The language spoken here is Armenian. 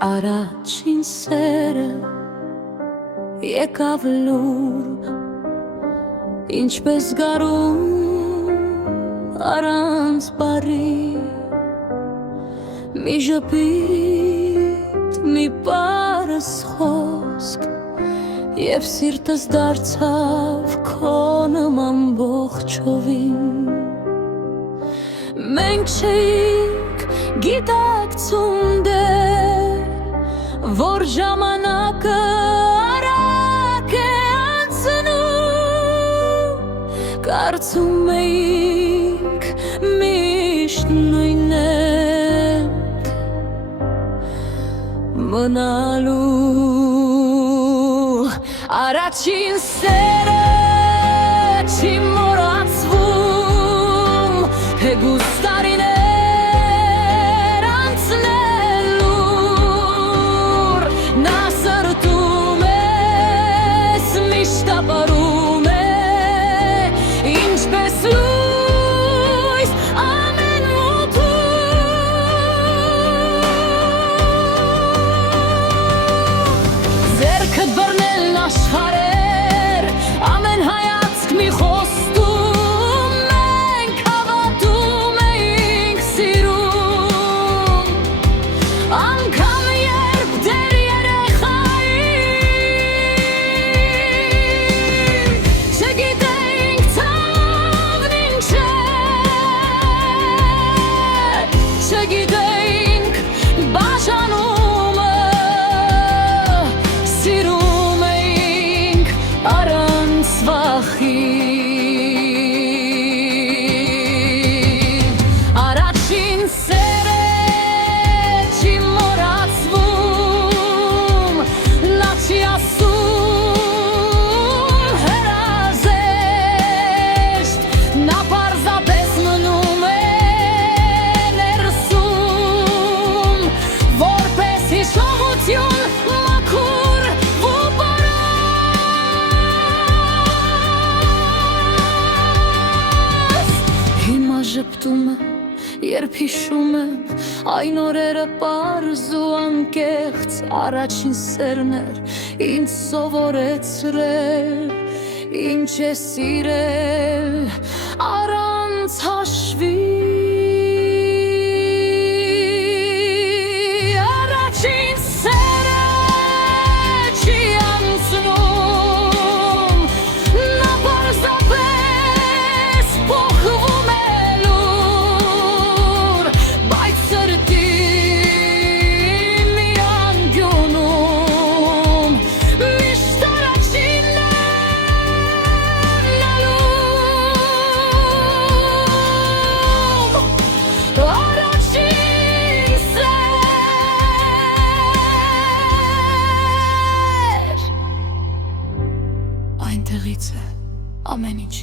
Առաջին սերը եկավ լուր, ինչպես գարուն առանց բարի, մի ժպիտ, մի պարս խոսք, և սիրտս դարձավ քո նման ողջովին։ Մենք չէինք գիտակցում դեռ, որ ժամանակը արագ է անցնում, կարծում էինք միշտ նույնն ենք մնալու։ Առաջին սերը չի մոռացվում, հեգուս տարիներ անցնելուր, նա սրտում ես, միշտ ապարում է, ինչպես լույս ամեն մոթում։ Ձեռքդ բռնելն աշխարհեր, ամեն հայացք մի խոստում, մենք հավատում էինք սիրում, անգամ երբ դեռ երեխային, չգիտեինք ցավն ինչ է, չգիտեինք բաժանումը, սիրում էինք առանց վախի։ Առաջին սերը չի մոռացվում, նա չի ասում հրաժեշտ, նա պարզապես մնում է ներսում, որպես հիշողություն մաքուր ու պարզ։ Հիմա ժպտում եմ, երբ հիշում եմ այն օրերը պարզ ու անկեղծ, առաջին սերն էր ինձ սովորեցրել, ինչ է սիրել առանց հաշվի։ Առաջին սերը չի անցնում, նա պարզապես փոխվում է լուր, բայց սրտի մի անկյունում միշտ առաջինն է մնալու։ Առաջին սեր այնտեղից է ամեն ինչ։